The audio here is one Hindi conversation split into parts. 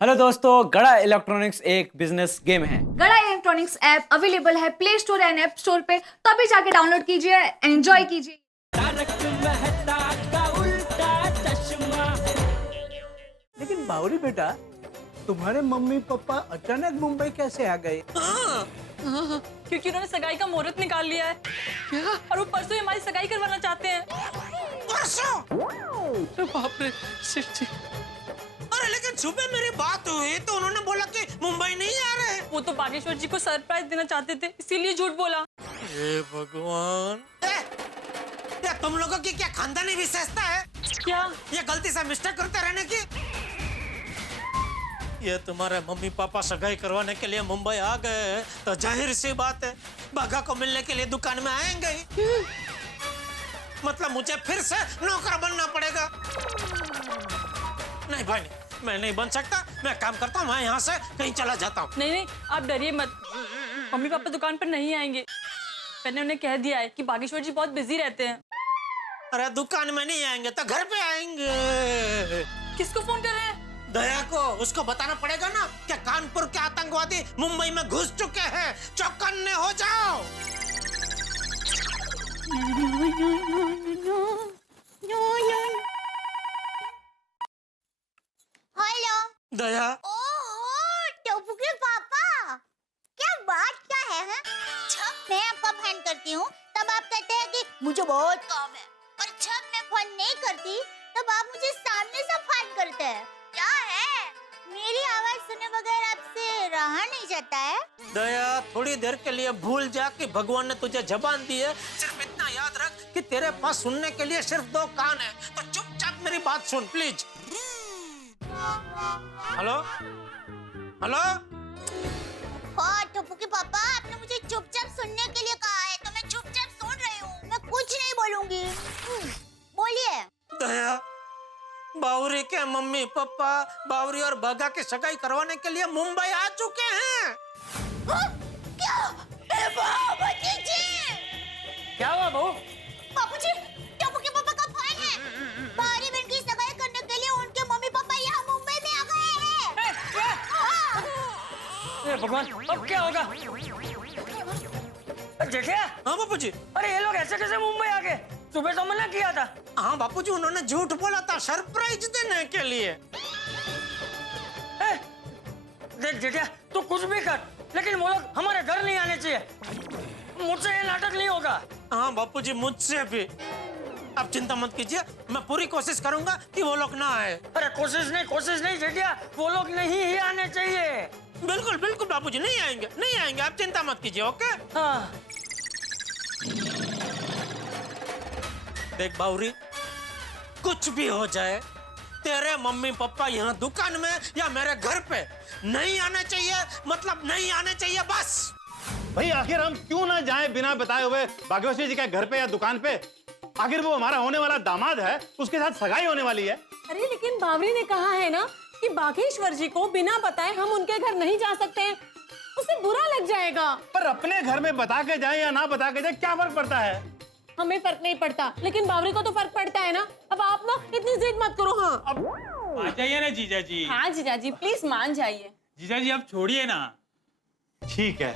हेलो दोस्तों, गड़ा इलेक्ट्रॉनिक्स एक बिजनेस गेम है। गड़ा इलेक्ट्रॉनिक्स ऐप अवेलेबल है play store and app store पे, तो अभी जाके डाउनलोड कीजिए, एंजॉय कीजिए। लेकिन बावरी बेटा, तुम्हारे मम्मी पापा अचानक मुंबई कैसे आ गए? क्योंकि उन्होंने सगाई का मुहूर्त निकाल लिया है। क्या? और वो परसों ही हमारी सगाई करवाना चाहते हैं। अरे बाप रे, शिट जी। अरे लेकिन सुबह मेरी बात हुई तो उन्होंने बोला कि मुंबई नहीं आ रहे। वो तो बागेश्वर जी को सरप्राइज देना चाहते थे, इसीलिए झूठ बोला। हे भगवान, ये तुम लोगों की क्या खानदानी विशेषता है? क्या? ये गलती से मिस्टेक करते रहने की? ये तुम्हारे मम्मी पापा सगाई करवाने के लिए मुंबई आ गए हैं, तो जाहिर सी बात है बाघा को मिलने के लिए दुकान में आएंगे ही। मतलब मुझे फिर से नौकर बनना पड़ेगा। नहीं भाई, मैं नहीं बन सकता। मैं काम करता हूँ, मैं यहाँ से कहीं चला जाता हूँ। नहीं नहीं, आप डरिए मत। मम्मी पापा दुकान पर नहीं आएंगे। मैंने उन्हें कह दिया है कि बागेश्वर जी बहुत बिजी रहते हैं। अरे दुकान में नहीं आएंगे तो घर पे आएंगे। किसको फोन कर रहे हैं? दया को, उसको बताना पड़ेगा ना कि कानपुर के आतंकवादी मुंबई में घुस चुके हैं। चौकन्ने हो जाओ। हेलो। दया, ओहो, टोपू के पापा, क्या बात क्या है? जब मैं आपका फोन करती हूँ तब आप कहते हैं कि मुझे बहुत काम है, और जब मैं फोन नहीं करती तब आप मुझे सामने से फोन करते हैं। क्या है? मेरी आवाज सुने बगैर आपसे रहा नहीं जाता है। दया, थोड़ी देर के लिए भूल जा कि भगवान ने तुझे जबान दी है। सिर्फ इतना याद रख कि तेरे पास सुनने के लिए सिर्फ 2 कान है, तो चुपचाप मेरी बात सुन प्लीज। Hello hello. हाँ टोपू के पापा, आपने मुझे चुपचाप सुनने के लिए कहा है, तो मैं चुपचाप सुन रही हूँ। मैं कुछ नहीं बोलूंगी। बोलिए। दया, बावरी के मम्मी पापा बावरी और बागा की सगाई करवाने के लिए मुंबई आ चुके हैं। क्या? ए बाबूजी जी! क्या हुआ बहू? बाबूजी, टोपू के पापा का फोन है। बावरी बहन की सगाई करने के लिए उनके मम्मी पापा यहाँ मुंबई में आ गए हैं। हे भगवान, अब क्या होगा? देखिए। हाँ बापूजी। अरे ये लोग ऐसे कैसे मुंबई आ गए? सुबह तो मना किया था। हाँ बापूजी, उन्होंने झूठ बोला था सरप्राइज देने के लिए। देख देखिए, तू कुछ भी कर, लेकिन वो लोग हमारे घर नहीं आने चाहिए। मुझसे ये नाटक नहीं होगा। हाँ बापूजी, मुझसे भी। आप चिंता मत कीजिए, मैं पूरी कोशिश करूंगा कि वो लोग ना आए। अरे कोशिश नहीं जेठिया, वो लोग नहीं ही आने चाहिए। बिल्कुल बिल्कुल बापूजी, नहीं आएंगे, आप चिंता मत कीजिए। ओके। हाँ। देख बावरी, कुछ भी हो जाए, तेरे मम्मी पापा यहाँ दुकान में या मेरे घर पे नहीं आने चाहिए। मतलब नहीं आने चाहिए, बस। भाई आखिर हम क्यों ना जाएं बिना बताए हुए बागेश्वर जी के घर पे या दुकान पे? आखिर वो हमारा होने वाला दामाद है, उसके साथ सगाई होने वाली है। अरे लेकिन बावरी ने कहा है ना कि बागेश्वर जी को बिना बताए हम उनके घर नहीं जा सकते हैं, उसे बुरा लग जाएगा। पर अपने घर में बता के जाए या ना बता के जाए, क्या फर्क पड़ता है? हमें फर्क नहीं पड़ता, लेकिन बावरी को तो फर्क पड़ता है ना। अब आप ना इतनी जिद मत करो। हाँ आ जाइए ना जीजा जी। हाँ जीजा जी, प्लीज मान जाइए। जीजा जी आप छोड़िए ना। ठीक है,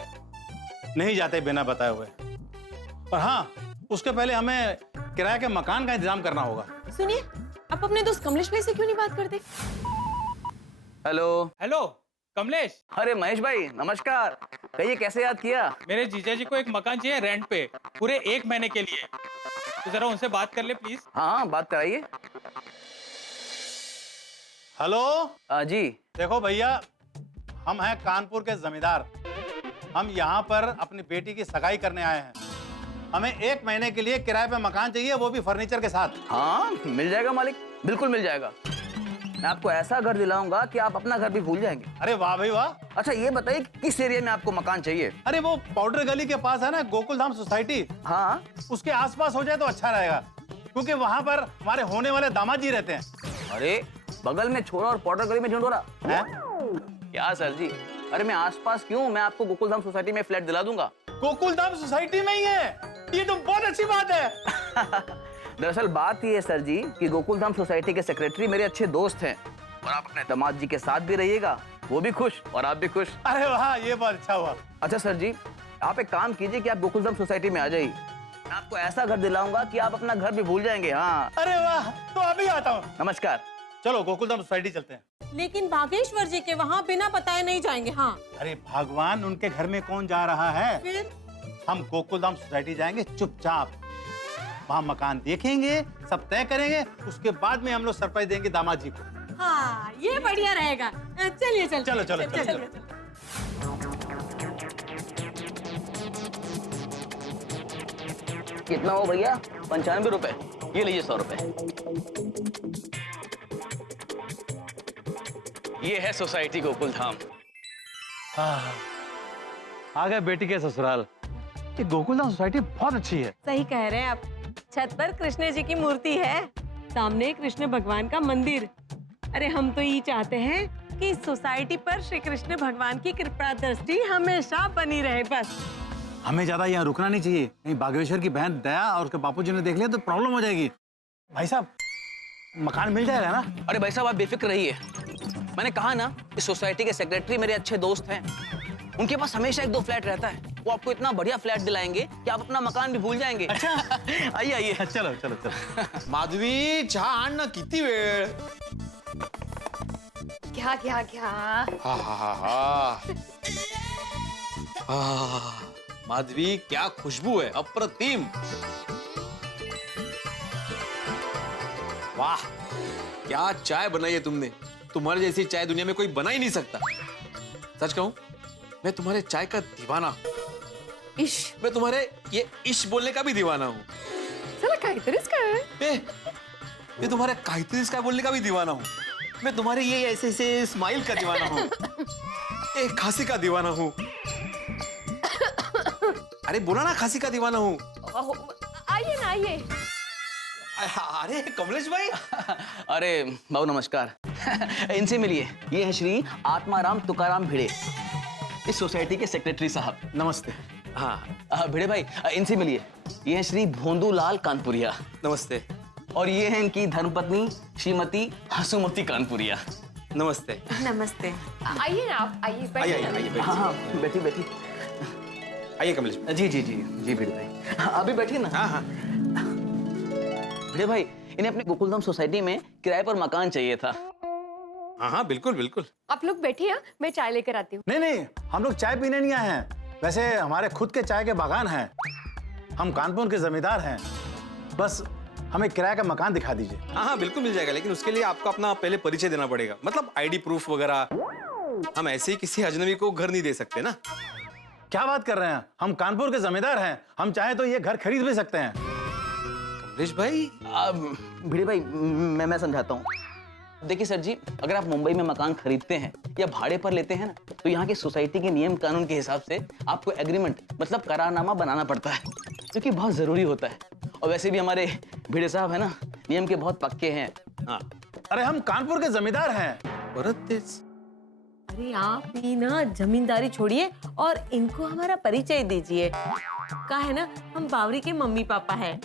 नहीं जाते बिना बताए हुए। पर हाँ, उसके पहले हमें किराए के मकान का इंतजाम करना होगा। सुनिए, आप अपने दोस्त कमलेश भाई से क्यों नहीं बात करते? हेलो। हेलो कमलेश। अरे महेश भाई, नमस्कार। कहिए, कैसे याद किया? मेरे जीजा जी को एक मकान चाहिए रेंट पे, पूरे 1 महीने के लिए। तो जरा उनसे बात कर ले प्लीज। हाँ, बात कराइए। हेलो जी। देखो भैया, हम हैं कानपुर के जमींदार। हम यहाँ पर अपनी बेटी की सगाई करने आए हैं। हमें 1 महीने के लिए किराए पे मकान चाहिए, वो भी फर्नीचर के साथ। हाँ, मिल जाएगा मालिक, बिल्कुल मिल जाएगा। मैं आपको ऐसा घर दिलाऊंगा कि आप अपना घर भी भूल जाएंगे। अरे वाह भाई वाह। अच्छा ये बताइए, किस एरिया में आपको मकान चाहिए? अरे वो पाउडर गली के पास है ना, गोकुल धाम सोसाइटी, हाँ, उसके आसपास हो जाए तो अच्छा रहेगा, क्योंकि वहाँ पर हमारे होने वाले दामाद जी रहते हैं। अरे बगल में छोरा और पाउडर गली में ढिंढोरा हैं? क्या सर जी, अरे मैं आसपास क्यों, मैं आपको गोकुल धाम सोसाइटी में फ्लैट दिला दूंगा। गोकुल धाम सोसाइटी में ही है? ये तो बहुत अच्छी बात है। दरअसल बात ये है सर जी कि गोकुल धाम सोसाइटी के सेक्रेटरी मेरे अच्छे दोस्त हैं, और आप अपने दामाद जी के साथ भी रहिएगा, वो भी खुश और आप भी खुश। अरे वाह, ये बहुत अच्छा हुआ। अच्छा सर जी, आप एक काम कीजिए कि आप गोकुलधाम सोसाइटी में आ जाइए। मैं आपको ऐसा घर दिलाऊंगा कि आप अपना घर भी भूल जाएंगे। हाँ। अरे वाह, तो अभी आता हूँ। नमस्कार। चलो गोकुलधाम सोसाइटी चलते हैं। लेकिन बागेश्वर जी के वहाँ बिना बताए नहीं जाएंगे। हाँ। अरे भगवान, उनके घर में कौन जा रहा है? फिर हम गोकुलधाम सोसाइटी जाएंगे चुपचाप, वहाँ मकान देखेंगे, सब तय करेंगे, उसके बाद में हम लोग सरप्राइज देंगे दामाद जी को। हाँ, ये बढ़िया रहेगा। चलिए चलो चलो चलो चलो, चलो। कितना हो भैया? 95 रुपए। ये लीजिए 100 रुपए। ये है सोसाइटी गोकुलधाम। आ गए बेटी के ससुराल। ये गोकुलधाम सोसाइटी बहुत अच्छी है। सही कह रहे हैं आप। छत पर कृष्ण जी की मूर्ति है, सामने कृष्ण भगवान का मंदिर। अरे हम तो ये चाहते हैं कि इस सोसाइटी पर श्री कृष्ण भगवान की कृपा दृष्टि हमेशा बनी रहे। बस हमें ज्यादा यहाँ रुकना नहीं चाहिए, नहीं बागेश्वर की बहन दया और उसके बापूजी ने देख लिया तो प्रॉब्लम हो जाएगी। भाई साहब, मकान मिल जाएगा ना? अरे भाई साहब, आप बेफिक्र रहिए। मैंने कहा ना, इस सोसाइटी के सेक्रेटरी मेरे अच्छे दोस्त हैं। उनके पास हमेशा 1-2 फ्लैट रहता है। वो आपको इतना बढ़िया फ्लैट दिलाएंगे कि आप अपना मकान भी भूल जाएंगे। अच्छा। आइए आइए। चलो चलो चलो। माधवी, चहा आण ना, किती वेळ? घ्या घ्या घ्या. हा हा हा हा. माधवी, क्या खुशबू है, अप्रतिम। वाह, क्या चाय बनाई है तुमने। तुम्हारे जैसी चाय दुनिया में कोई बना ही नहीं सकता। सच कहूं, मैं तुम्हारे चाय का दीवाना हूं। इश. मैं तुम्हारे ये इश बोलने का भी दीवाना हूं। चला काहीतरीच काय. मैं तुम्हारे काहीतरीच काय बोलने का भी दीवाना हूं। मैं तुम्हारे ये ऐसे ऐसे स्माइल का दीवाना हूं। एक खांसी का दीवाना हूं। अरे बोला ना, खांसी का दीवाना हूं। आइए ना, आइए. अरे कमलेश भाई। अरे बाबू नमस्कार। इनसे मिलिए, ये है श्री आत्माराम तुकाराम भिड़े, इस सोसाइटी के सेक्रेटरी साहब। नमस्ते। हाँ भिड़े भाई, इनसे मिलिए, ये है श्री भोंदूलाल कानपुरिया। नमस्ते। और ये है इनकी धर्मपत्नी श्रीमती हसुमती कानपुरिया। नमस्ते। नमस्ते। आइए ना आप, आइए आइए आइए आइए, हाँ हाँ, बैठी बैठी। आइए कमलेश भाई। जी जी जी जी भिड़े भाई, हाँ, अभी बैठिए ना। हाँ हाँ। भिड़े भाई, इन्हें अपने गोकुलधाम सोसाइटी में किराए पर मकान चाहिए था। हाँ हाँ, बिल्कुल बिल्कुल। आप लोग बैठिए, मैं चाय लेकर आती हूँ. नहीं नहीं, हम लोग चाय पीने नहीं आए हैं। वैसे हमारे खुद के चाय के बागान हैं। हम कानपुर के जमींदार हैं। बस हमें किराए का मकान दिखा दीजिए। हाँ हाँ, बिल्कुल मिल जाएगा, लेकिन उसके लिए आपको अपना पहले परिचय देना पड़ेगा, मतलब आईडी प्रूफ वगैरह। हम ऐसे ही किसी अजनबी को घर नहीं दे सकते ना। क्या बात कर रहे हैं, हम कानपुर के जमींदार हैं। हम चाहे तो ये घर खरीद भी सकते हैं। कमलेश भाई। भिड़े भाई, मैं समझाता हूँ। देखिए सर जी, अगर आप मुंबई में मकान खरीदते हैं या भाड़े पर लेते हैं ना, तो यहाँ की सोसाइटी के नियम कानून के हिसाब से आपको एग्रीमेंट मतलब करारनामा बनाना पड़ता है, जो कि बहुत जरूरी होता है। और वैसे भी हमारे भिड़े साहब है ना, नियम के बहुत पक्के हैं। हाँ। अरे हम कानपुर के जमींदार हैं। अरे आप ही ना जमींदारी छोड़िए और इनको हमारा परिचय दीजिए। कहा है ना, हम बावरी के मम्मी पापा हैं।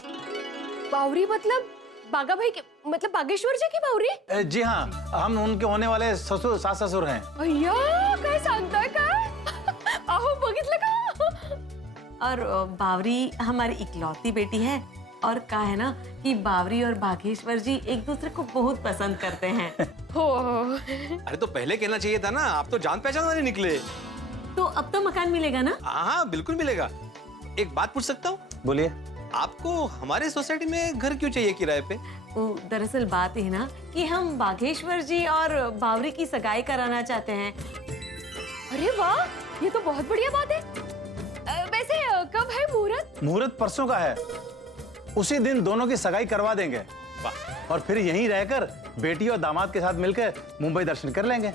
बावरी मतलब बागा भाई के, मतलब बागेश्वर जी की बावरी? जी हाँ, हम उनके होने वाले ससुर सास ससुर हैं। अय्या, काय सांगताय काय? अहो बघितलं का? और बावरी हमारी इकलौती बेटी है। और कहा है ना कि बावरी और बागेश्वर जी एक दूसरे को बहुत पसंद करते हैं। हो. अरे तो पहले कहना चाहिए था ना, आप तो जान पहचान वाले निकले। तो अब तो मकान मिलेगा ना? हाँ बिल्कुल मिलेगा। एक बात पूछ सकता हूँ? बोलिए। आपको हमारे सोसाइटी में घर क्यों चाहिए किराए पे? दरअसल बात है ना कि हम बागेश्वर जी और बावरी की सगाई कराना चाहते हैं। अरे वाह, ये तो बहुत बढ़िया बात है. वैसे कब है मुहूर्त? मुहूर्त परसों का है। उसी दिन दोनों की सगाई करवा देंगे। वाह। और फिर यहीं रहकर बेटी और दामाद के साथ मिलकर मुंबई दर्शन कर लेंगे।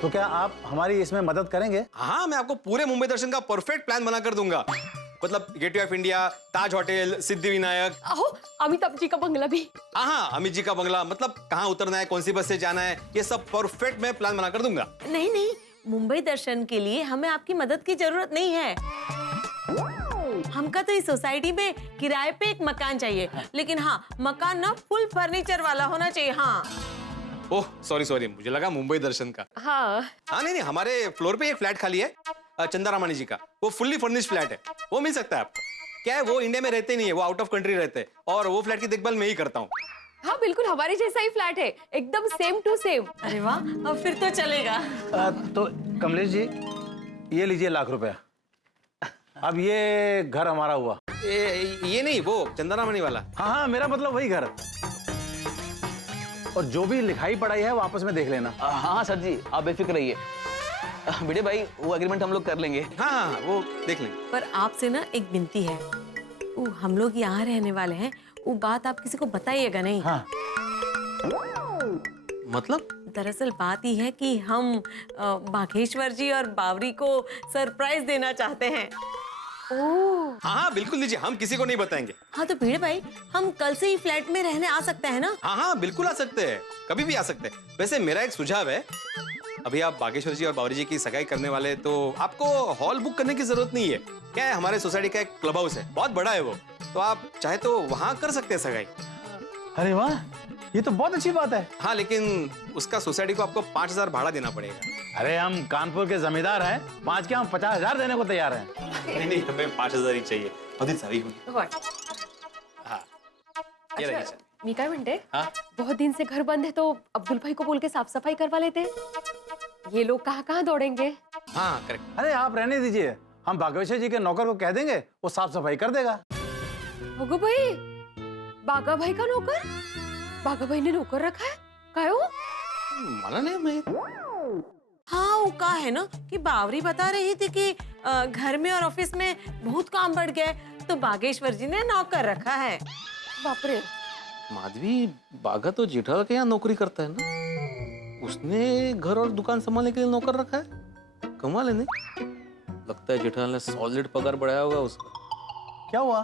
तो क्या आप हमारी इसमें मदद करेंगे? हाँ, मैं आपको पूरे मुंबई दर्शन का परफेक्ट प्लान बना कर दूंगा। मतलब gateway of India, Taj hotel, Siddhivinayak. अहो, अमिताभ जी का बंगला भी। हाँ, अमित जी का बंगला, मतलब कहाँ उतरना है, कौन सी बस से जाना है, ये सब परफेक्ट मैं प्लान बना कर दूंगा। नहीं नहीं, मुंबई दर्शन के लिए हमें आपकी मदद की जरूरत नहीं है। हमका तो इस सोसाइटी में किराए पे एक मकान चाहिए। लेकिन हाँ, मकान ना फुल फर्नीचर वाला होना चाहिए। हाँ ओह सॉरी सॉरी, मुझे लगा मुंबई दर्शन का। हाँ हाँ नहीं नहीं, हमारे फ्लोर पे एक फ्लैट खाली है चंदारामानी जी का, वो फुल्ली फर्निश्ड फ्लैट है, वो मिल सकता है आपको। क्या है, वो इंडिया में रहते नहीं है, वो आउट ऑफ कंट्री रहते हैं, और वो फ्लैट की देखभाल मैं ही करता हूँ। हाँ बिल्कुल हमारे जैसा ही फ्लैट है, एकदम सेम टू सेम। अरे वाह, अब फिर तो चलेगा। तो कमलेश जी, ये लीजिए ₹1,00,000। अब ये घर हमारा हुआ। ये नहीं, वो चंदारामानी वाला। हाँ हाँ, मेरा मतलब वही घर। और जो भी लिखाई पढ़ाई है वो आपस में देख लेना। हाँ हाँ सर जी, आप बेफिक्र रहिए। भिड़े भाई, वो एग्रीमेंट हम लोग कर लेंगे। हाँ हाँ, वो देख लेंगे। पर आपसे ना एक विनती है, वो हम लोग यहाँ रहने वाले हैं, वो बात आप किसी को बताइएगा नहीं। हाँ। मतलब? दरअसल बात ही है कि हम बागेश्वर जी और बावरी को सरप्राइज देना चाहते हैं। ओह हाँ हाँ बिल्कुल दीजिए, हम किसी को नहीं बताएंगे। हाँ तो भिड़े भाई, हम कल से ही फ्लैट में रहने आ सकते हैं ना? हाँ हाँ बिल्कुल आ सकते हैं, कभी भी आ सकते हैं। वैसे मेरा एक सुझाव है, अभी आप बागेश्वर जी और बावरी जी की सगाई करने वाले, तो आपको हॉल बुक करने की जरूरत नहीं है। क्या है, हमारे सोसाइटी का एक क्लब हाउस है, बहुत बड़ा है वो, तो आप चाहे तो वहाँ कर सकते हैं सगाई। अरे वाह, ये तो बहुत अच्छी बात है। हाँ लेकिन उसका सोसाइटी को आपको 5,000 भाड़ा देना पड़ेगा। अरे हम कानपुर के जमींदार हैं, 5 के हम 50,000 देने को तैयार हैं। नहीं नहीं, हमें 5,000 ही चाहिए। अधिक सारी हुई। हाँ ये रही सर। मी काय म्हणते, हाँ? बहुत दिन से घर बंद है तो अब्दुल भाई को बोल के साफ सफाई करवा लेते हैं। ये लोग कहाँ कहाँ दौड़ेंगे। हाँ करेक्ट। अरे आप रहने दीजिए, हम बागेश्वर जी के नौकर को कह देंगे, वो साफ सफाई कर देगा। होगो भाई, बागा भाई का नौकर? बागा भाई ने नौकर रखा है? काय हो? माना नहीं मैं। हाँ वो का है ना कि बावरी बता रही थी कि घर में और ऑफिस में बहुत काम बढ़ गया है, तो बागेश्वर जी ने नौकर रखा है। बाप रे। माधवी, बागा तो जेठालाल के यहाँ नौकरी करता है ना, उसने घर और दुकान संभालने के लिए नौकर रखा है। कमाल है नहीं? लगता है जेठालाल ने सॉलिड पगार बढ़ाया होगा उसका। क्या हुआ?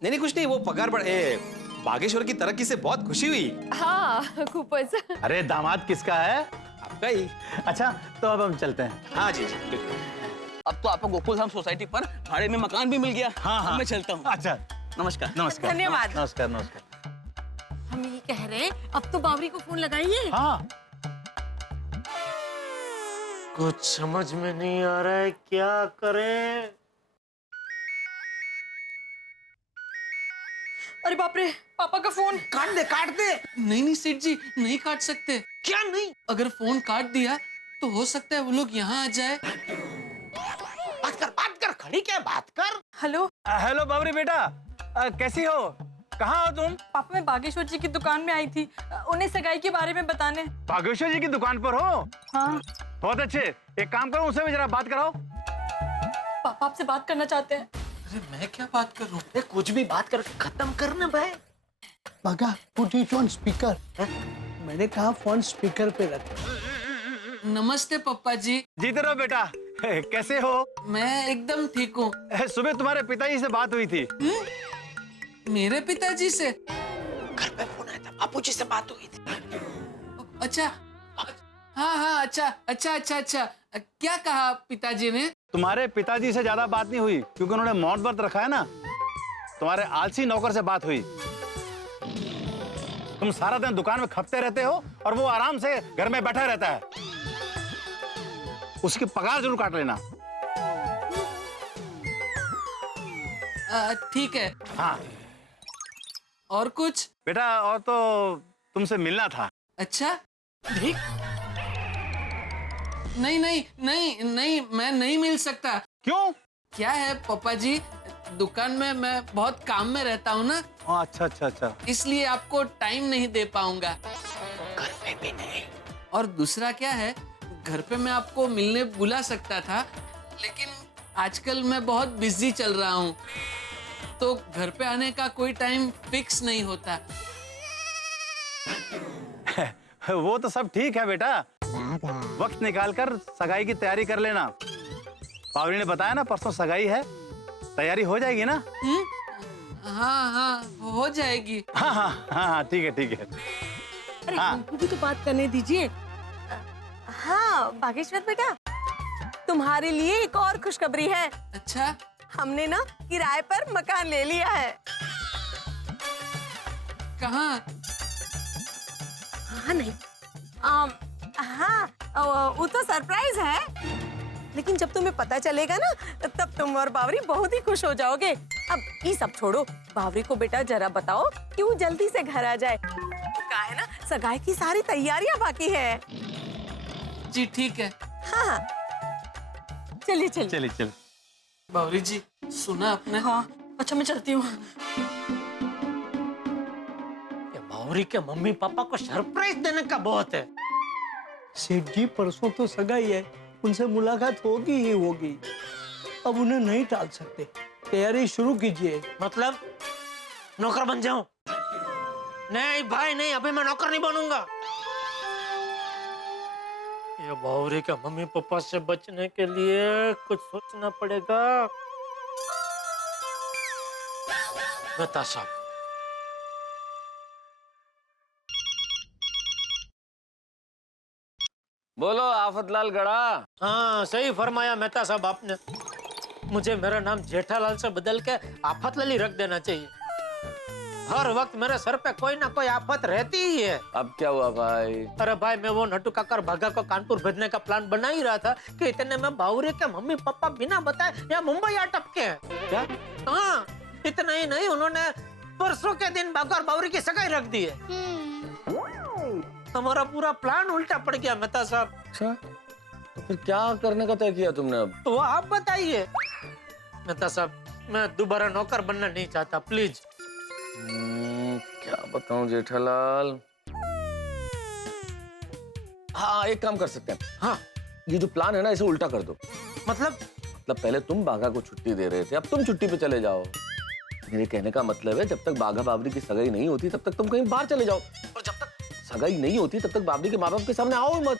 नहीं नहीं कुछ नहीं, वो पगार बढ़े, बागेश्वर की तरक्की से बहुत खुशी हुई। हाँ खूपच। अरे दामाद किसका है? आपका ही। अच्छा तो अब हम चलते हैं। हाँ जी जी। अब तो आपको गोकुल धाम सोसाइटी पर भाड़े में मकान भी मिल गया। हाँ हाँ, मैं चलता हूँ। अच्छा, नमस्कार। नमस्कार। धन्यवाद। नमस्कार नमस्कार। हम ये कह रहे हैं, अब तो बावरी को फोन लगाइए। हाँ। कुछ समझ में नहीं आ रहा है, क्या करें? अरे बाप रे, पापा का फोन। काट दे काट दे। नहीं नहीं सेठ जी, नहीं काट सकते। क्या नहीं? अगर फोन काट दिया तो हो सकता है वो लोग यहाँ आ जाए। बात कर, खड़ी क्या बात कर। हेलो हेलो बाबरी बेटा, कैसी हो? कहाँ हो तुम? पापा, मैं बागेश्वर जी की दुकान में आई थी उन्हें सगाई के बारे में बताने। बागेश्वर जी की दुकान पर हो? हाँ। बहुत अच्छे, एक काम करो, उनसे भी जरा बात कराओ। पापा आपसे बात करना चाहते हैं। अरे मैं क्या बात कर रहा हूँ? कुछ भी बात करके खत्म करना भाई। बागा, पुट इट ऑन स्पीकर। मैंने कहा फोन स्पीकर पे रख। नमस्ते पप्पा जी। जीते रहो बेटा। कैसे हो? मैं एकदम ठीक हूँ। सुबह तुम्हारे पिताजी से बात हुई थी। मेरे पिताजी से? घर पे फोन आया था, बापू जी से बात हुई थी। अच्छा, हाँ हाँ, अच्छा अच्छा अच्छा अच्छा। क्या कहा पिताजी ने? तुम्हारे पिताजी से ज्यादा बात नहीं हुई, क्योंकि उन्होंने मौत व्रत रखा है ना। तुम्हारे आलसी नौकर से बात हुई। तुम सारा दिन दुकान में खपते रहते हो और वो आराम से घर में बैठा रहता है। उसकी पगार जरूर काट लेना। ठीक है। हाँ। और कुछ? बेटा और तो तुमसे मिलना था। अच्छा, नहीं नहीं नहीं नहीं, मैं नहीं मिल सकता। क्यों? क्या है पापा जी, दुकान में मैं बहुत काम में रहता हूँ ना। अच्छा अच्छा अच्छा, इसलिए आपको टाइम नहीं दे पाऊंगा। घर पे भी नहीं। और दूसरा क्या है, घर पे मैं आपको मिलने बुला सकता था, लेकिन आजकल मैं बहुत बिजी चल रहा हूँ, तो घर पे आने का कोई टाइम फिक्स नहीं होता। वो तो सब ठीक है बेटा, वक्त निकालकर सगाई की तैयारी कर लेना। पावरी ने बताया ना परसों सगाई है, तैयारी हो जाएगी ना? हाँ हाँ हो जाएगी। हाँ हाँ हाँ ठीक है ठीक है। अरे हाँ। हमको भी तो बात करने दीजिए। हाँ बागेश्वर बेटा, तुम्हारे लिए एक और खुशखबरी है। अच्छा? हमने ना किराए पर मकान ले लिया है। कहाँ? कहा नहीं। हाँ, वो तो सरप्राइज है, लेकिन जब तुम्हें पता चलेगा ना तब तुम और बावरी बहुत ही खुश हो जाओगे। अब ये सब छोड़ो, बावरी को बेटा जरा बताओ कि वो जल्दी से घर आ जाए। कहा है ना, सगाई की सारी तैयारियां बाकी है। जी ठीक है। हाँ, चलिए चलिए चलिए। बावरी जी सुना आपने? हाँ, अच्छा मैं चलती हूँ। बावरी के मम्मी पापा को सरप्राइज देने का बहुत है। सेठ जी परसों तो सगाई है, उनसे मुलाकात होगी ही होगी। अब उन्हें नहीं टाल सकते, तैयारी शुरू कीजिए। मतलब नौकर बन जाऊं? नहीं भाई नहीं, अभी मैं नौकर नहीं बनूंगा। ये बावरी के मम्मी पापा से बचने के लिए कुछ सोचना पड़ेगा। बता साहब। बोलो आफतलाल गड़ा। हाँ सही फरमाया मेहता साहब आपने। मुझे मेरा नाम जेठालाल से बदल के आफतलाल ही रख देना चाहिए। हर वक्त मेरे सर पे कोई ना कोई आफत रहती ही है। अब क्या हुआ भाई? अरे भाई मैं वो नट्टू काका और भागा को कानपुर भेजने का प्लान बना ही रहा था कि इतने में बावरी के मम्मी पापा बिना बताए यहाँ मुंबई आ टपके हैं। क्या? हाँ, इतना ही नहीं, उन्होंने परसों के दिन भागा और बावरी की सगाई रख दी है। हमारा पूरा प्लान उल्टा पड़ गया मेहता साहब। अच्छा, तो फिर क्या करने का तय किया तुमने अब? तो आप बताइए मेहता साहब, मैं दोबारा नौकर बनना नहीं चाहता, प्लीज। क्या बताऊं जेठालाल। हाँ एक काम कर सकते हैं। हाँ, ये जो प्लान है ना इसे उल्टा कर दो। मतलब पहले तुम बाघा को छुट्टी दे रहे थे, अब तुम छुट्टी पे चले जाओ। मेरे कहने का मतलब है जब तक बाघा बावरी की सगाई नहीं होती तब तक तुम कहीं बाहर चले जाओ, और जब तक सगाई नहीं होती तब तक बावरी के माँ बाप के सामने आओ ही मत।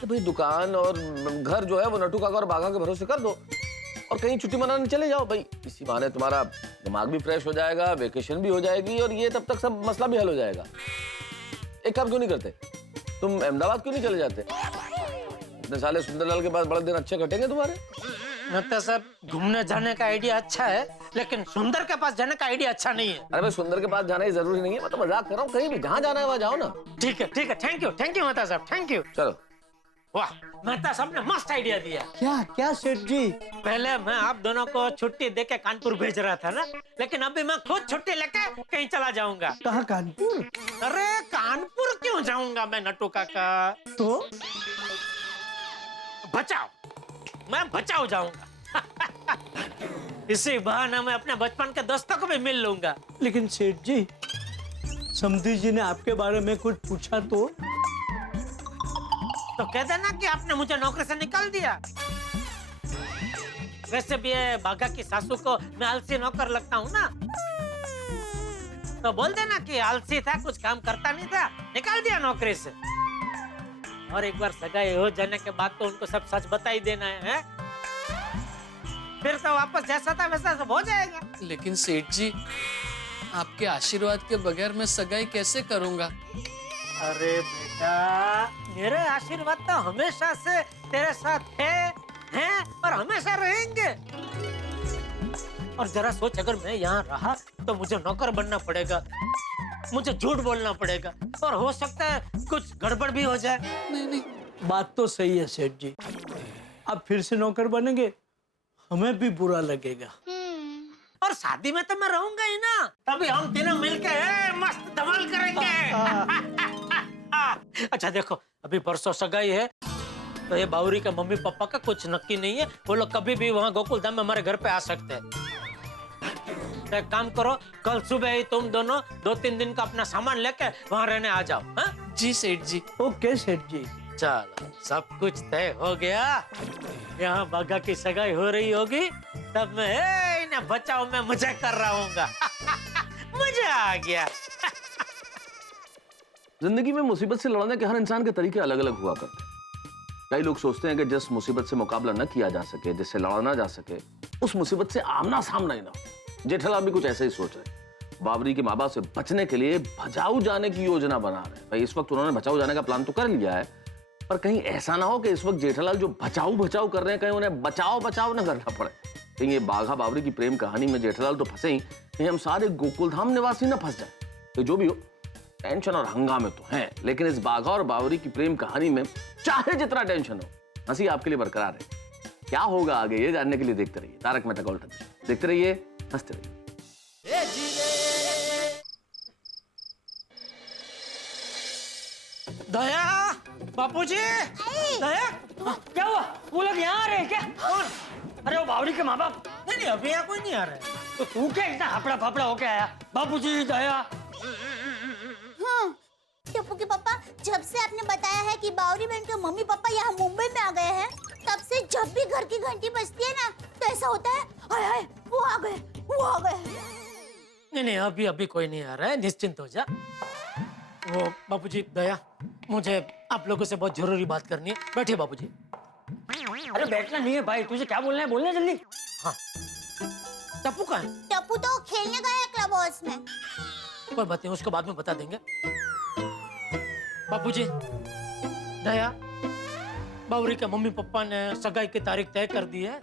तो भाई दुकान और घर जो है वो नट्टू काका और बाघा के भरोसे कर दो और कहीं छुट्टी मनाने चले जाओ। भाई इसी बहाने तुम्हारा दिमाग भी फ्रेश हो जाएगा, वेकेशन भी हो जाएगी और ये तब तक सब मसला भी हल हो जाएगा। एक काम क्यों नहीं करते, तुम अहमदाबाद क्यों नहीं चले जाते? इतने साले सुंदरलाल के पास बड़े दिन अच्छे कटेंगे तुम्हारे। मेहता साहब घूमने जाने का आइडिया अच्छा है, लेकिन सुंदर के पास जाने का आइडिया अच्छा नहीं है। अरे भाई सुंदर के पास जाना ही जरूरी नहीं है, मैं तो मजाक कर रहा हूँ। कहीं भी जहाँ जाना है वहाँ जाओ ना। ठीक है थैंक यू मेहता साहब, थैंक यू। चलो। वाह मेहता साहब ने मस्त आइडिया दिया। क्या सेठ जी? पहले मैं आप दोनों को छुट्टी देके कानपुर भेज रहा था ना, लेकिन अभी मैं खुद छुट्टी लेके कहीं चला जाऊंगा। कहाँ कानपुर? अरे कानपुर क्यों जाऊंगा मैं नट्टू काका? तो बचाओ, मैं बचाओ जाऊंगा। इसी बहाने मैं अपने बचपन के दोस्तों को भी मिल लूंगा। लेकिन सेठ जी, समधी जी ने आपके बारे में कुछ पूछा तो कह देना कि आपने मुझे नौकरी से निकाल दिया। वैसे भी ये बाघा की सासू को मैं आलसी नौकर लगता हूँ ना, तो बोल देना कि आलसी था, कुछ काम करता नहीं था, निकाल दिया नौकरी से। और एक बार सगाई हो जाने के बाद तो उनको सब सच बता ही देना है? फिर तो वापस जैसा था वैसा सब हो जाएगा। लेकिन सेठ जी, आपके आशीर्वाद के बगैर मैं सगाई कैसे करूंगा? अरे बेटा, मेरे आशीर्वाद तो हमेशा से तेरे साथ हैं और हमेशा रहेंगे। और जरा सोच, अगर मैं यहाँ रहा तो मुझे नौकर बनना पड़ेगा, मुझे झूठ बोलना पड़ेगा और हो सकता है कुछ गड़बड़ भी हो जाए। नहीं, बात तो सही है सेठ जी। अब फिर से नौकर बनेंगे, हमें भी बुरा लगेगा। और शादी में तो मैं रहूंगा ही ना, तभी हम तीनों मिलके मस्त धमाल करेंगे। अच्छा देखो, अभी परसों सगाई है, तो ये बावरी के मम्मी पापा का कुछ नक्की नहीं है, वो लोग कभी भी वहाँ गोकुलधाम में हमारे घर पे आ सकते हैं। तो एक काम करो, कल सुबह ही तुम दोनों 2-3 दिन का अपना सामान लेके वहाँ रहने आ जाओ। हाँ जी सेठ जी। ओके सेठ जी। चलो सब कुछ तय हो गया। यहाँ बाघा की सगाई हो रही होगी, तब मैं इन्हें बचाओ में मजा कर रहा हूँगा। मजा आ गया। जिंदगी में मुसीबत से लड़ने के हर इंसान के तरीके अलग अलग हुआ करते हैं। कई लोग सोचते हैं कि जिस मुसीबत से मुकाबला न किया जा सके, जिससे लड़ा ना जा सके, उस मुसीबत से आमना सामना ही ना हो। जेठालाल भी कुछ ऐसा ही सोच रहे। बावरी के माँ बाप से बचने के लिए भचाऊ जाने की योजना बना रहे हैं। भाई इस वक्त उन्होंने भचाऊ जाने का प्लान तो कर लिया है, पर कहीं ऐसा ना हो कि इस वक्त जेठालाल जो भचाऊ कर रहे हैं कहीं उन्हें बचाव ना करना पड़े। कहीं ये बाघा बावरी की प्रेम कहानी में जेठालाल तो फंसे ही, कहीं हम सारे गोकुलधाम निवासी ना फंस जाए। तो जो भी हो, टेंशन और हंगामे तो हैं, लेकिन इस बाघा और बावरी की प्रेम कहानी में चाहे जितना टेंशन हो, हंसी आपके लिए बरकरार है। क्या होगा आगे ये जानने के लिए देखते रहिए तारक मेहता का उल्टा चश्मा। देखते रहिए, हंसते रहिए। दया, बापूजी, दया, क्या हुआ? वो लोग यहाँ आ रहे हैं क्या? कौन? अरे वो बावरी के माँ बाप। नहीं अभी यहाँ कोई नहीं आ रहा है। तो तू क्या इतना हापड़ा फापड़ा होके आया? बापूजी, दया। हाँ, टप्पू के पापा, जब से आपने बताया है कि बावरी बहन के मम्मी पापा यहाँ मुंबई में आ गए हैं, तब से जब भी घर की घंटी बजती है ना, तो ऐसा होता है, हाय हाय, वो आ गए, वो आ गए। नहीं अभी कोई नहीं आ रहा है, निश्चिंत हो जा। वो बापूजी, दया, मुझे आप लोगों से बहुत जरूरी बात करनी है। बैठिए बापूजी। अरे बैठना नहीं है भाई, तुझे क्या बोलना है बोलना जल्दी। हाँ, टप्पू कहाँ है? टप्पू तो खेलने गया है क्लब हाउस में। कोई बात नहीं, उसको बाद में बता देंगे। बापूजी, दया, बावरी के मम्मी पापा ने सगाई की तारीख तय कर दी है,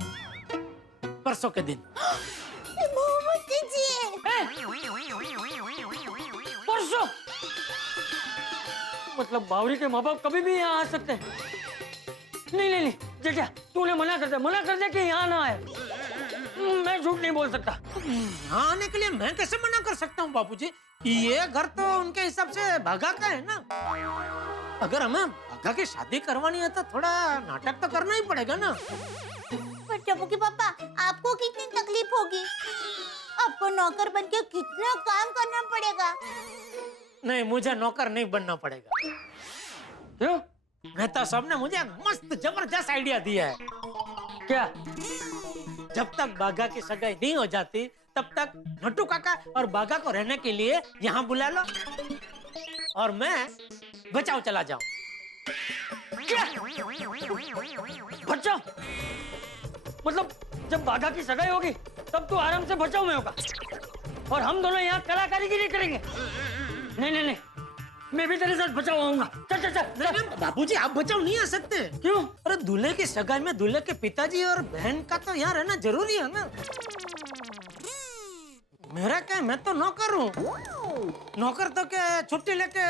परसों के दिन। मोहम्मद जी, परसों? मतलब बावरी के माँ बाप कभी भी यहाँ आ सकते हैं? नहीं जेठा, तूने मना कर दे कि यहाँ ना आए। मैं झूठ नहीं बोल सकता। यहाँ आने के लिए मैं कैसे मना कर सकता हूँ बापूजी? ये घर तो उनके हिसाब से भागा का है ना। अगर हमें भागा की शादी करवानी है तो थोड़ा नाटक तो करना ही पड़ेगा ना। पर टप्पू के पापा, आपको कितनी तकलीफ होगी? आपको नौकर बनके कितना काम करना पड़ेगा। नहीं, मुझे नौकर नहीं बनना पड़ेगा। क्यों? मेहता साहब ने मुझे मस्त जबरदस्त आइडिया दिया है। क्या? जब तक बाघा की सगाई नहीं हो जाती तब तक नट्टू काका और बाघा को रहने के लिए यहाँ बुला लो और मैं बचाओ चला जाऊं। क्या? बचाओ? मतलब जब बाघा की सगाई होगी तब तू आराम से बचाओ में होगा और हम दोनों यहाँ कलाकारीगिरी करेंगे। नहीं, मैं भी तेरे साथ बचाओ आऊंगा। चल। बाबूजी, आप बचाओ नहीं आ सकते। क्यों? अरे दूल्हे की सगाई में दूल्हे के पिताजी और बहन का तो यहाँ रहना जरूरी है ना। मेरा क्या, मैं तो नौकर हूँ। नौकर तो क्या छुट्टी लेके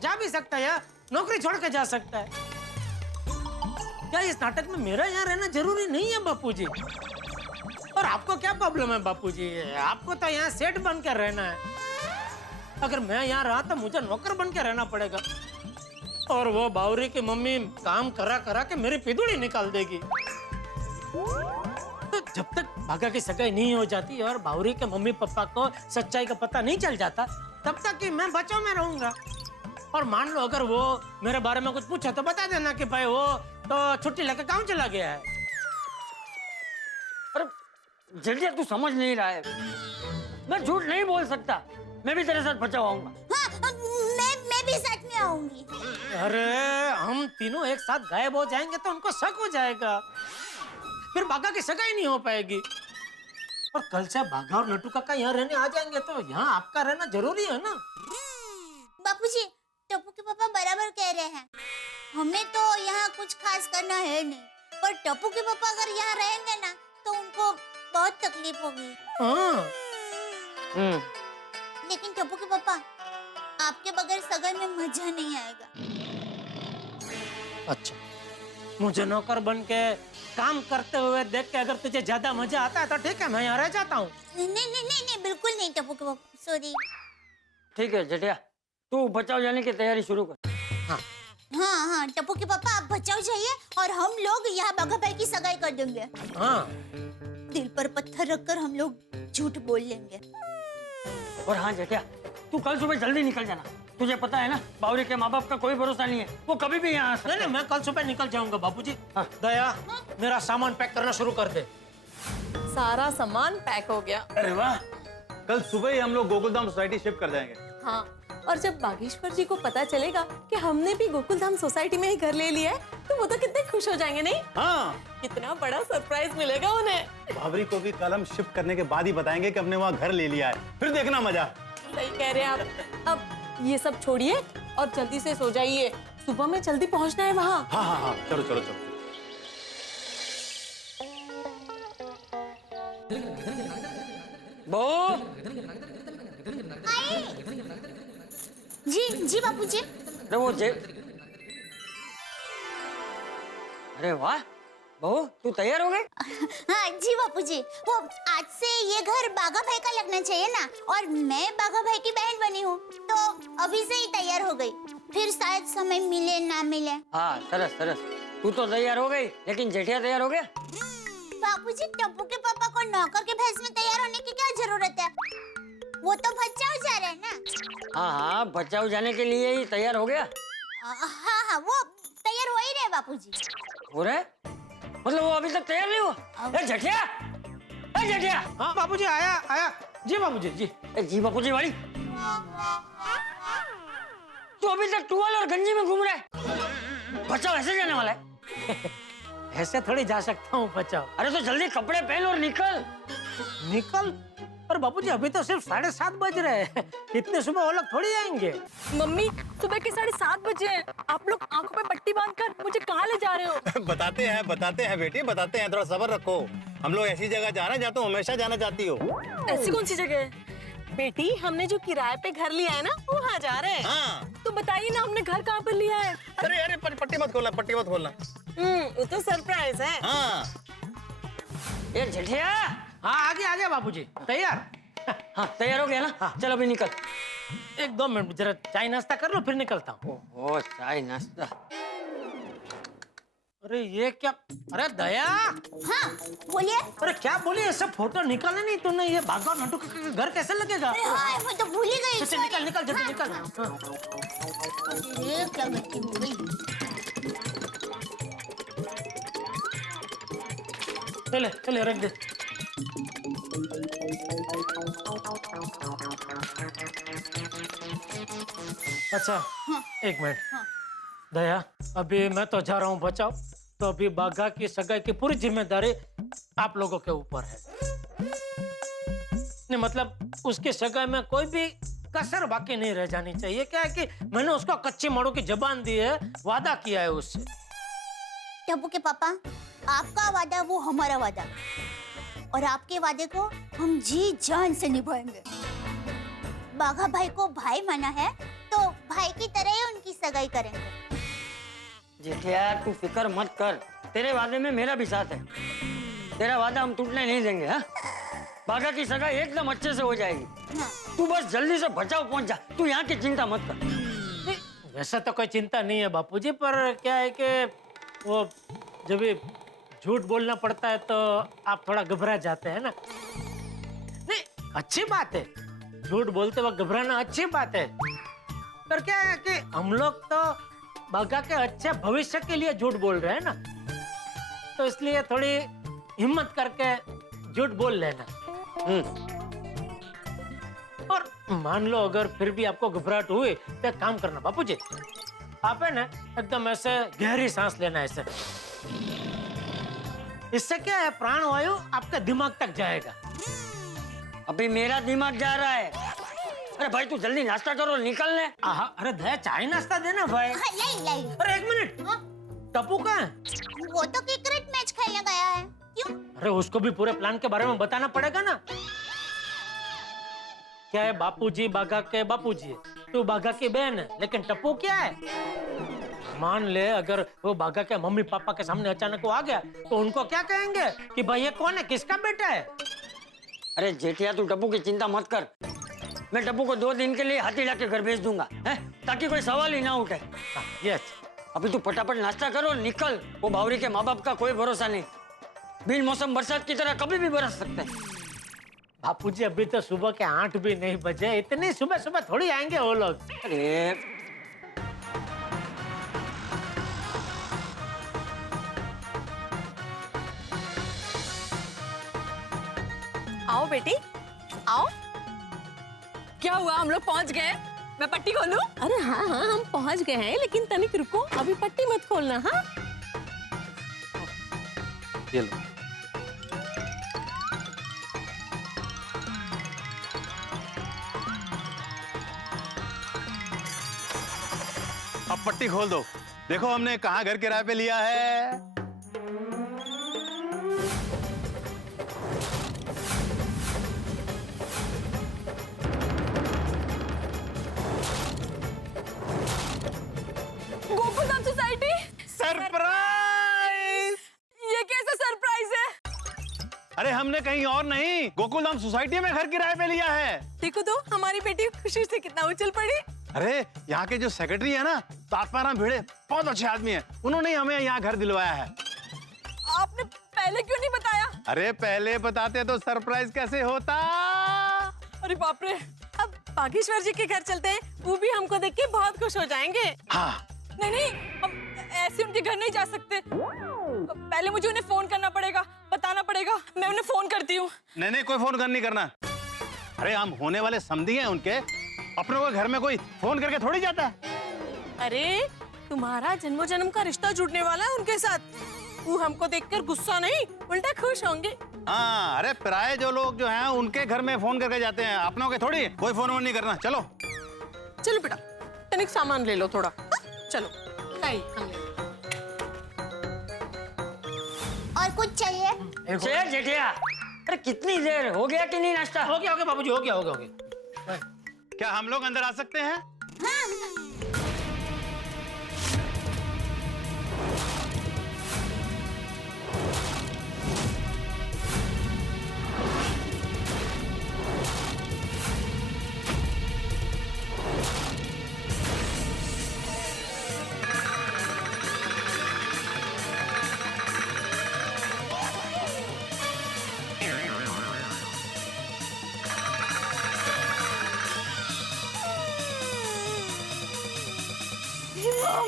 जा भी सकता है या नौकरी छोड़ के जा सकता है। क्या इस नाटक में मेरा यहाँ रहना जरूरी नहीं है बापूजी? और आपको क्या प्रॉब्लम है बापूजी? आपको तो यहाँ सेठ बन कर रहना है। अगर मैं यहाँ रहा तो मुझे नौकर बन के रहना पड़ेगा और वो बावरी की मम्मी काम करा के मेरी पिदुड़ी निकाल देगी। तो जब तक भागा की सगाई नहीं हो जाती और बावरी के मम्मी पापा को सच्चाई का पता नहीं चल जाता तब तक कि मैं बचाव में रहूंगा। और मान लो अगर वो मेरे बारे में कुछ पूछा तो बता देना कि भाई वो तो छुट्टी लेकर गाँव चला गया है। अरे जल्दी, तू समझ नहीं रहा है। मैं झूठ नहीं बोल सकता। मैं भी तेरे साथ बचाओ आऊंगा। हाँ, मैं भी साथ में आऊंगी। अरे हम तीनों एक साथ गायब हो जाएंगे तो उनको शक हो जाएगा, फिर बाघा की सगाई नहीं हो पाएगी। और कल से बाघा और नट्टू काका यहाँ रहने आ जाएंगे तो यहाँ आपका रहना जरूरी है ना। बापूजी, टप्पू के पापा बराबर कह रहे हैं। हमें तो यहाँ कुछ खास करना है नहीं, पर टप्पू के पापा अगर यहाँ रहेंगे ना तो उनको बहुत तकलीफ होगी। हाँ। लेकिन टप्पू के पापा, आपके बगैर सगाई में मजा नहीं आएगा। अच्छा, मुझे नौकर बन के काम करते हुए देख के अगर तुझे ज्यादा मजा आता है तो ठीक है, मैं यहाँ रह जाता हूँ। नहीं, बिल्कुल नहीं टप्पू के पापा, सॉरी। ठीक है जेठिया, तू बचाव जाने की तैयारी शुरू कर। हाँ, टप्पू के पापा आप बचाओ जाइए और हम लोग यहाँ बाघा भाई की सगाई कर देंगे। हाँ। दिल पर पत्थर रखकर हम लोग झूठ बोल लेंगे। और हाँ जेठिया, तू कल सुबह जल्दी निकल जाना। तुझे पता है ना, बावरी के माँ बाप का कोई भरोसा नहीं है, वो कभी भी यहाँ आ सकते हैं। नहीं, मैं कल सुबह निकल जाऊंगा बापूजी। हाँ। दया, मेरा सामान पैक करना शुरू कर दे। सारा सामान पैक हो गया। अरे वाह, कल सुबह ही हम लोग गोकुलधाम सोसाइटी शिफ्ट कर जाएंगे। हाँ, और जब बागेश्वर जी को पता चलेगा कि हमने भी गोकुलधाम सोसाइटी में ही घर ले लिया है तो वो तो कितने खुश हो जाएंगे, नहीं? हाँ, कितना बड़ा सरप्राइज मिलेगा उन्हें। बाबरी को भी कल हम शिफ्ट करने के बाद ही बताएंगे कि हमने वहाँ घर ले लिया है, फिर देखना मजा। सही कह रहे हैं आप। अब ये सब छोड़िए और जल्दी से सो जाइए, सुबह में जल्दी पहुंचना है वहाँ। हाँ, चलो। जी जी बापूजी। अरे वो जे अरे वाह बहू, तू तैयार हो गई? हाँ जी बापूजी, वो आज से ये घर बाघा भाई का लगना चाहिए ना, और मैं बाघा भाई की बहन बनी हूँ, तो अभी से ही तैयार हो गई, फिर शायद समय मिले ना मिले। हाँ सरस सरस, तू तो तैयार हो गई, लेकिन जेठिया तैयार हो गया? बापूजी, टप्पू के पापा को नौकर के भेष में तैयार होने की क्या जरूरत है? वो तो बचाओ जा रहे हैं ना। हाँ हाँ, बचाओ जाने के लिए ही तैयार हो गया। हाँ हाँ, वो तैयार हो ही रहे बापूजी। हो रहे? मतलब वो अभी तक तैयार नहीं हुआ? ए जेठिया, ए जेठिया। हाँ बापूजी, आया आया। जी बापूजी जी। जी बापूजी वाली, तू अभी तक टुवाल और गंजी में घूम रहा है, बचाओ ऐसे जाने वाला है? ऐसे थोड़ी जा सकता हूँ बचाओ। अरे तो जल्दी कपड़े पहन और निकल। निकल? और बापूजी अभी तो सिर्फ 7:30 बज रहे हैं, इतने सुबह वो लोग थोड़ी आएंगे। मम्मी, सुबह के 7:30 बजे हैं। आप लोग आंखों पे पट्टी बांधकर मुझे कहाँ ले जा रहे हो? बताते हैं बेटी, बताते हैं, थोड़ा सब्र रखो। हम लोग ऐसी जगह जा रहे हैं जहाँ तुम हमेशा जाना चाहती हो। ऐसी कौन सी जगह है? बेटी, हमने जो किराए पे घर लिया है ना, वो वहाँ जा रहे हैं। हाँ। तो बताइए ना, हमने घर कहाँ पर लिया है? अरे अरे पट्टी मत खोलना, पट्टी मत खोलना। वो तो सरप्राइज है। हाँ। ये जेठिया। हाँ आ गया बापूजी, तैयार। हाँ तैयार हो गया ना? हाँ। चलो अभी निकल। 1-2 मिनट जरा चाय नाश्ता कर लो, फिर निकलता हूँ। ओह चाय नाश्ता। अरे ये क्या? अरे दया। हाँ बोलिए। अरे क्या बोली? ऐसा फोटो निकाले नहीं तूने? ये बाघा नटू का घर कैसे लगेगा? अरे हाँ, मैं तो भूल ही गई। चल निकल निकल जल्दी निकल। अरे क्या गलती हो गई। चले चले रख दे। अच्छा एक मिनट। दया, अभी मैं तो जा रहा हूँ बचाओ, तो अभी बाघा की सगाई की पूरी जिम्मेदारी आप लोगों के ऊपर है। नहीं मतलब उसकी सगाई में कोई भी कसर बाकी नहीं रह जानी चाहिए। क्या है कि मैंने उसको कच्ची माड़ू की जबान दी है, वादा किया है उससे। टप्पू के पापा, आपका वादा वो हमारा वादा, और आपके वादे को हम जी जान से निभाएंगे। बाघा भाई को भाई माना है, तो भाई की तरह ही उनकी सगाई करेंगे। जेठिया तू फिक्र मत कर, तेरे वादे में मेरा भी साथ है। तेरा वादा हम टूटने नहीं देंगे। हाँ, बाघा की सगाई एकदम अच्छे से हो जाएगी। हाँ। तू बस जल्दी से बचाओ पहुंच जा, तू यहाँ की चिंता मत कर। वैसा तो कोई चिंता नहीं है बापूजी, पर क्या है कि वो जब भी झूठ बोलना पड़ता है तो आप थोड़ा घबरा जाते हैं ना। नहीं अच्छी बात है, झूठ बोलते वक्त घबराना अच्छी बात है, पर क्या है कि हम लोग तो बाघा के अच्छे भविष्य के लिए झूठ बोल रहे हैं ना, तो इसलिए थोड़ी हिम्मत करके झूठ बोल लेना। और मान लो अगर फिर भी आपको घबराहट हुई तो एक काम करना बापूजी, आप है ना एकदम ऐसे गहरी सांस लेना ऐसे। इससे क्या है, प्राण वायु आपके दिमाग तक जाएगा। अभी मेरा दिमाग जा रहा है। अरे भाई तू जल्दी नाश्ता करो, निकलने। अरे दया चाय नाश्ता देना भाई। हाँ, लाई। अरे एक मिनट, टप्पू कहाँ है? वो तो क्रिकेट मैच खेलने गया है। क्यों? अरे उसको भी पूरे प्लान के बारे में बताना पड़ेगा ना। क्या है, बापूजी बाघा के बापूजी है, तू बाघा की बहन है, लेकिन टप्पू क्या है? मान ले अगर वो बाघा के मम्मी पापा के सामने अचानक वो आ गया तो उनको क्या कहेंगे कि भाई ये कौन है, किसका बेटा है? अरे जेठिया तू टप्पू की चिंता मत कर, मैं टप्पू को 2 दिन के लिए हाथीला के घर भेज दूंगा, है? ताकि कोई सवाल ही ना उठे। ये अच्छा। अभी तू फटाफट नाश्ता करो, निकल। वो बावरी के माँ बाप का कोई भरोसा नहीं, बिन मौसम बरसात की तरह कभी भी बरस सकते हैं। बापूजी अभी तो सुबह के 8 भी नहीं बजे, इतनी सुबह सुबह थोड़ी आएंगे वो लोग। अरे आओ बेटी, आओ। क्या हुआ, हम लोग पहुंच गए? मैं पट्टी खोलूं? अरे हाँ हाँ, हम पहुंच गए हैं, लेकिन तनिक रुको, अभी पट्टी मत खोलना। हाँ ये लो। अब पट्टी खोल दो। देखो हमने कहाँ घर किराए पे लिया है। अरे हमने कहीं और नहीं, गोकुलधाम सोसाइटी में घर किराए पे लिया है। देखो तो हमारी बेटी खुशी से कितना उछल पड़ी। अरे यहाँ के जो सेक्रेटरी है ना, तात्माराम भिड़े, बहुत अच्छे आदमी हैं। उन्होंने ही हमें यहाँ घर दिलवाया है। आपने पहले क्यों नहीं बताया? अरे पहले बताते तो सरप्राइज कैसे होता। अरे बाप रे, अब बागेश्वर जी के घर चलते हैं, वो भी हमको देख के बहुत खुश हो जाएंगे। हाँ नहीं नहीं, हम ऐसे उनके घर नहीं जा सकते। पहले मुझे उन्हें फोन करना पड़ेगा, बताना पड़ेगा। मैं उन्हें फोन करती हूँ। नहीं नहीं, कोई फोन नहीं करना। अरे हम होने वाले समधी हैं उनके, अपनों के घर में कोई फोन करके थोड़ी जाता है। अरे तुम्हारा जन्मों जन्म का रिश्ता जुड़ने वाला है उनके साथ। वो हमको देखकर गुस्सा नहीं, उल्टा खुश होंगे। हाँ, अरे पराये जो लोग जो हैं उनके घर में फोन करके जाते हैं, अपनों के थोड़ी। कोई फोन वोन नहीं करना। चलो चलो बेटा, तनिक सामान ले लो थोड़ा। चलो लाई हम ले। और कुछ चाहिए? शेर जेठिया, अरे कितनी देर हो गया कि नहीं नाश्ता? हो गया बाबूजी, हो गया। क्या हम लोग अंदर आ सकते हैं?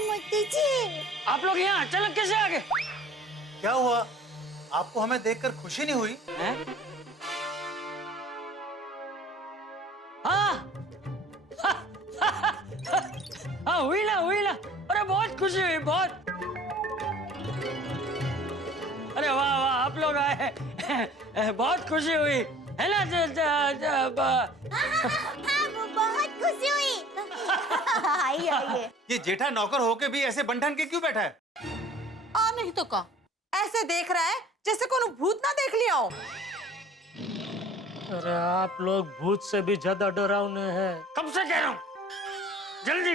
मोती जी, आप लोग यहाँ अचानक कैसे आ गए? क्या हुआ? आपको हमें देखकर खुशी नहीं हुई? हैं? हाँ हाँ, हुई ना। अरे बहुत खुशी हुई, बहुत। अरे वाह वाह, आप लोग आए, बहुत खुशी हुई है ना? हाँ, बहुत खुशी हुई। आइए। ये जेठा नौकर होके भी ऐसे बंठन के क्यों बैठा है? और नहीं तो का, ऐसे देख रहा है जैसे कोनो भूत ना देख लिया हो। अरे आप लोग भूत से भी ज्यादा डरावने हैं। कब से कह रहा हूँ जल्दी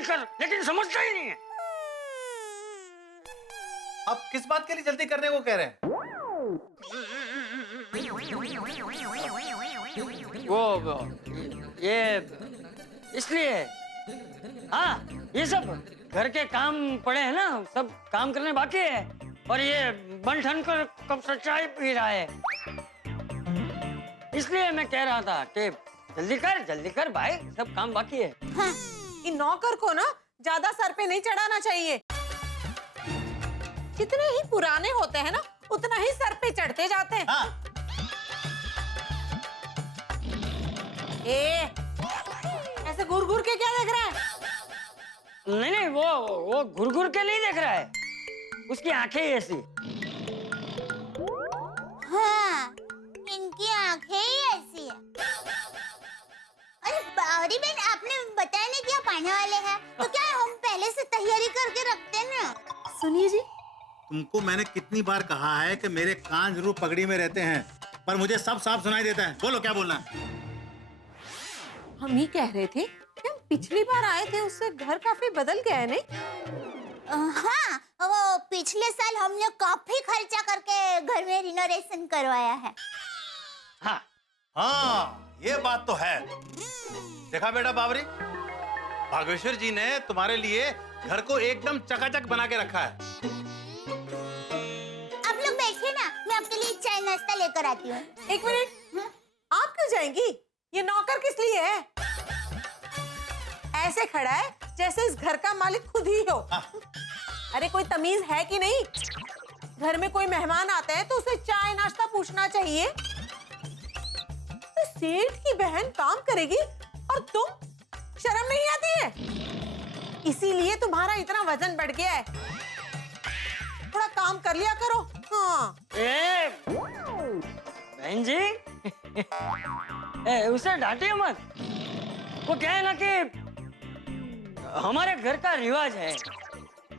कर, लेकिन समझता ही नहीं है। आप किस बात के लिए जल्दी करने को कह रहे हैं? वो ये इसलिए, हाँ, ये सब घर के काम पड़े हैं ना, सब काम करने बाकी है। और ये बंठन कर कब सच्चाई पी रहा है, इसलिए मैं कह रहा था कि जल्दी कर भाई, सब काम बाकी है। हाँ, इन नौकर को ना ज्यादा सर पे नहीं चढ़ाना चाहिए। जितने ही पुराने होते हैं ना, उतना ही सर पे चढ़ते जाते हैं। हाँ। ऐसे घूर घूर के क्या देख रहा है? नहीं, वो घुर के नहीं देख रहा है, उसकी आंखें ही ऐसी। हाँ, इनकी आंखें ही ऐसी है। अरे बावरी बहन, आपने बताया नहीं क्या पाने वाले हैं, तो क्या हम पहले से तैयारी करके रखते हैं ना? सुनिए जी, तुमको मैंने कितनी बार कहा है कि मेरे कान जरूर पगड़ी में रहते हैं, पर मुझे सब साफ सुनाई देता है। बोलो क्या बोलना है? हम ही कह रहे थे कि हम पिछली बार आए थे, उससे घर काफी बदल गया है, नहीं? हाँ, वो पिछले साल हमने काफी खर्चा करके घर में रिनोवेशन करवाया है। हाँ, ये बात तो है। देखा बेटा बाबरी, बागेश्वर जी ने तुम्हारे लिए घर को एकदम चकाचक बना के रखा है। आप लोग बैठिए ना, मैं आपके लिए चाय नाश्ता लेकर आती हूँ। एक मिनट, आप क्यों जाएंगी? ये नौकर किस लिए है? ऐसे खड़ा है जैसे इस घर का मालिक खुद ही हो। अरे कोई तमीज है कि नहीं? घर में कोई मेहमान आता है तो उसे चाय नाश्ता पूछना चाहिए। तो सेठ की बहन काम करेगी और तुम, शर्म नहीं आती है? इसीलिए तुम्हारा इतना वजन बढ़ गया है। थोड़ा काम कर लिया करो। हाँ। बहन जी, उसे डांटिए मत। वो क्या है ना कि हमारे घर का रिवाज है,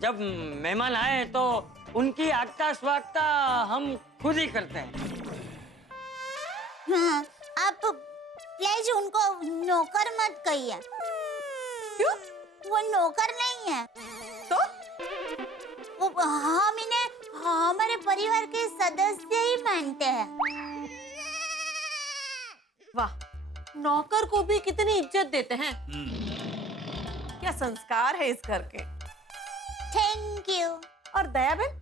जब मेहमान आए तो उनकी आगता स्वागता हम खुद ही करते हैं। हाँ, आप प्लीज उनको नौकर मत कहिए। क्यों? वो नौकर नहीं है। तो हम इन्हें हमारे परिवार के सदस्य ही मानते हैं। वाह, नौकर को भी कितनी इज्जत देते हैं। क्या संस्कार है इस घर के। Thank you. और दया बहन,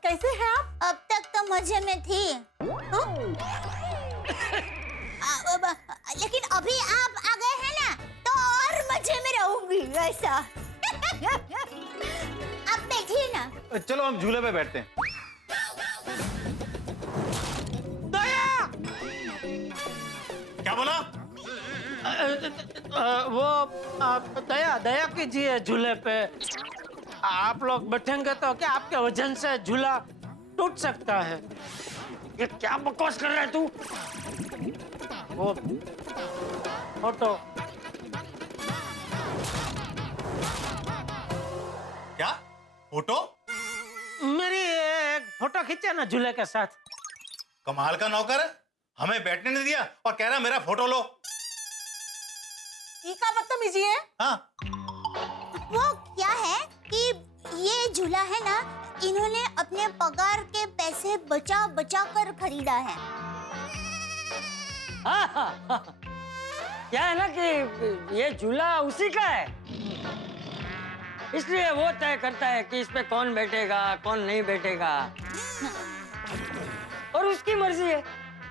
कैसे हैं आप? अब तक तो मजे में थी, लेकिन अभी आप आ गए हैं ना, तो और मजे में रहूंगी ऐसा। अब बैठिए ना। चलो हम झूले पे बैठते हैं। दया! क्या बोला? दया दया कीजिए झूले पे। आप लोग बैठेंगे तो क्या आपके वजन से झूला टूट सकता है। ये क्या बकवास कर रहा है तू? वो फोटो। क्या फोटो? मेरी एक फोटो खींचे ना झूले के साथ। कमाल का नौकर है, हमें बैठने नहीं दिया और कह रहा मेरा फोटो लो। ये क्या बदतमीजी है? हाँ, वो क्या है कि ये झूला है ना, इन्होंने अपने पगार के पैसे बचा बचा कर खरीदा है। हाँ। क्या है ना कि ये झूला उसी का है, इसलिए वो तय करता है कि इस पे कौन बैठेगा कौन नहीं बैठेगा। और उसकी मर्जी है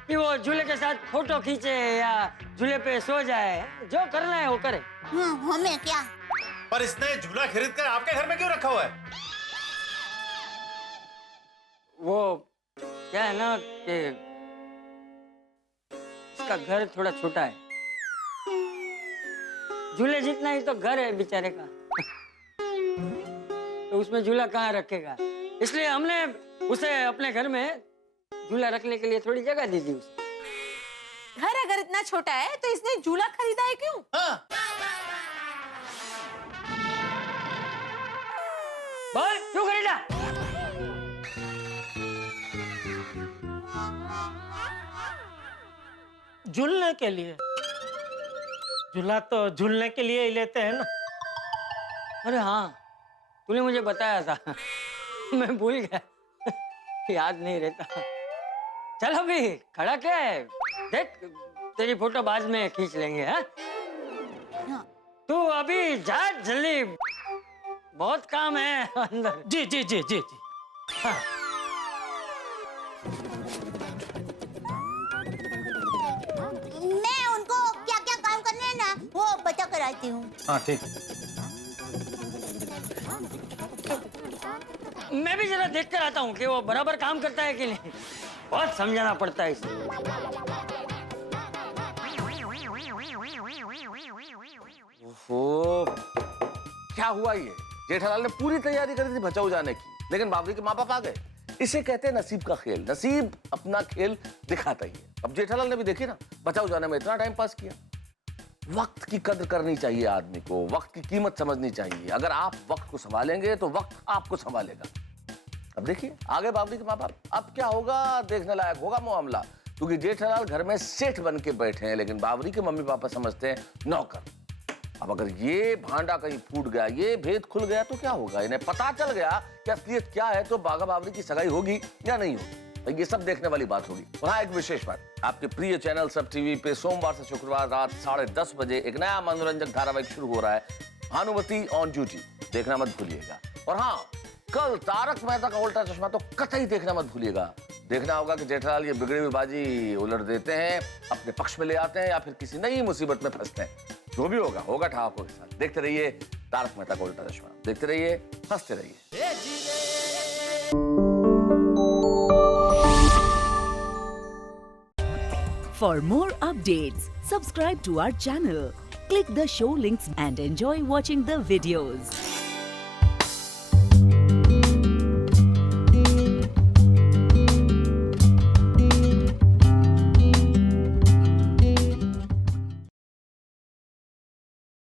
कि वो झूले के साथ फोटो खींचे या झूले पे सो जाए। जो करना है वो करे। हमें क्या? पर इसने झूला खरीद कर आपके घर में क्यों रखा हुआ है? वो क्या है ना कि इसका घर थोड़ा छोटा है, झूले जितना ही तो घर है बेचारे का, तो उसमें झूला कहाँ रखेगा। इसलिए हमने उसे अपने घर में झूला रखने के लिए थोड़ी जगह दे दी उसे। घर अगर इतना छोटा है तो इसने झूला खरीदा है क्यों? हाँ। बोल क्यों खरीदा? झूलने के लिए। झूला तो झूलने के लिए ही लेते हैं ना। अरे हाँ, तूने मुझे बताया था, मैं भूल गया, याद नहीं रहता। चल अभी खड़ा क्या है, देख तेरी फोटो बाद में खींच लेंगे। हाँ, तू अभी जा जल्दी, बहुत काम है अंदर। जी जी जी जी जी। हाँ। मैं उनको क्या क्या काम करने हैं ना, वो बता कर आती हूँ। हाँ ठीक। मैं भी जरा देख कर आता हूँ कि वो बराबर काम करता है कि नहीं। बहुत समझाना पड़ता है इसे। ओहो, क्या हुआ ये? जेठालाल ने पूरी तैयारी करी थी बचाओ जाने की, लेकिन बाबरी के माँ बाप आ गए। इसे कहते हैं नसीब का खेल। नसीब अपना खेल दिखाता ही है। अब जेठालाल ने भी देखी ना, बचाओ जाने में इतना टाइम पास किया। वक्त की कद्र करनी चाहिए आदमी को, वक्त की कीमत समझनी चाहिए। अगर आप वक्त को संभालेंगे तो वक्त आपको संभालेगा। अब देखिए आगे बाबरी के माँ बाप, अब क्या होगा देखने लायक होगा मामला, क्योंकि जेठालाल घर में सेठ बन के बैठे हैं, लेकिन बाबरी के मम्मी पापा समझते हैं नौकर। अब अगर ये भांडा कहीं फूट गया, ये भेद खुल गया तो क्या होगा? इन्हें पता चल गया कि असलियत क्या है, तो बाघा बाबरी की सगाई होगी या नहीं होगी, ये सब देखने वाली बात होगी। और हाँ, एक विशेष बात, आपके प्रिय चैनल सब टीवी पे सोमवार से शुक्रवार रात 10:30 बजे एक नया मनोरंजक धारावाहिक शुरू हो रहा है, भानुमति ऑन ड्यूटी, देखना मत भूलिएगा। और हाँ, कल तारक मेहता का उल्टा चश्मा तो कतई देखना मत भूलिएगा। देखना होगा कि जेठालाल ये बिगड़ी हुई बाजी उलट देते हैं, अपने पक्ष में ले आते हैं, या फिर किसी नई मुसीबत में फंसते हैं। जो भी होगा होगा ठहाकों के साथ। देखते रहिए तारक मेहता का उल्टा चश्मा, देखते रहिए, हंसते रहिए। For more updates, subscribe to our channel, click the show links and enjoy watching the videos.